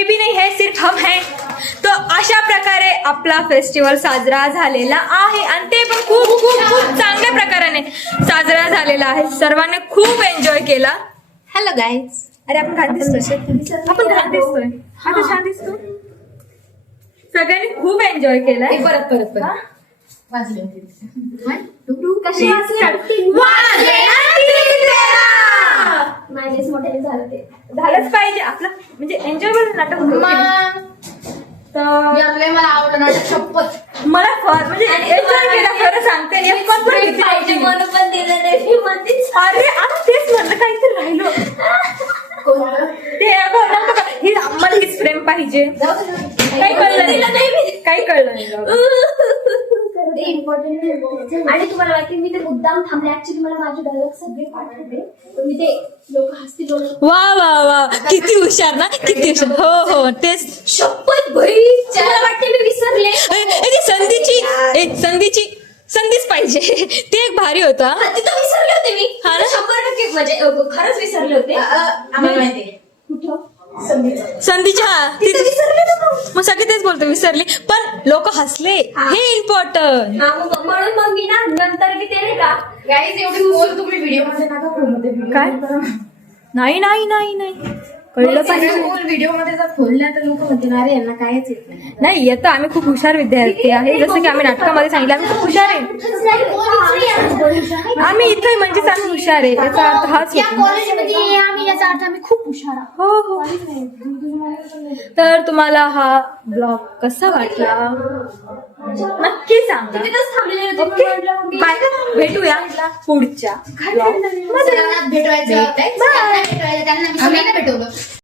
कोई भी नहीं है, सिर्फ हम है. तो अशा प्रकारे आपला फेस्टिवल साजरा झालेला आहे आणि ते पण खूप खूप खूप चांगल्या प्रकाराने साजरा झालेला आहे. सर्वांनी खूप एन्जॉय केला. Hello guys. अरे आपण छान दिसतोय, आपण छान दिसतोय, आता छान दिसतो. सगळ्यांनी खूप एन्जॉय केलाय. परत वाजले कशी मायनेस मोठ्याने झालं ते झालंच पाहिजे आपलं, म्हणजे एन्जॉयबल नाटक होतं. तर मला आवडलं नाटक शपथ. मला म्हणजे एन्जॉय केला खरं सांगते. पाहिजे म्हणून पण दिलं नाही मी म्हणतेच. अरे आता तेच म्हणलं, काहीतरी राहिलो ते ही आम्हाला हीच फ्रेम पाहिजे. काही कळलं नाही, काही कळलं नाही. इम्पॉर्टंट. आणि तुम्हाला माहिती मी ते मुद्दाम थांबले. ऍक्च्युली मला माझे डायलॉग सगळे पाठवले पण मी ते लोक हसतील. वा वा वा, किती हुशार ना, किती हुशार. हो हो तेच. शपथ भाई मला वाटते मी विसरले. संधीच पाहिजे. ते एक भारी होता. तिथं विसरले होते मी. हा ना? 100% म्हणजे खरंच विसरले होते. आम्हाला माहिती कुठं संधीच्या तिथं विसरले ना मग. मग सगळे तेच बोलतो, विसरली. पण लोक हसले, हे इम्पॉर्टंट. म्हणून मग मी ना नंतर मी ते नाही का गाईज एवढी बोल तुम्ही व्हिडिओ मध्ये नका खोलते. काय? नाही नाही नाही नाही कळलं पाहिजे. बोल व्हिडिओ मध्ये जर खोलल्या तर लोक म्हणतील अरे यांना कायच येत नाही. नाही येतं, आम्ही खूप हुशार विद्यार्थी आहे. जसं की आम्ही नाटकामध्ये सांगितलं, आम्ही खूप हुशार आहे. आम्ही इथे म्हणजेच आम्ही हुशार आहे, याचा अर्थ हाच होतो. कॉलेजमध्ये आम्ही याचा अर्थ आम्ही खूप हुशार आहोत. हो हो. तर तुम्हाला हा ब्लॉग कसा वाटला नक्की सांगा. तिथेच थांबलेले होते. ओके म्हटलं मग मी- बाय. भेटूया पुढच्या ब्लॉग मध्ये. भेटवायचं त्यांना भेटवलं.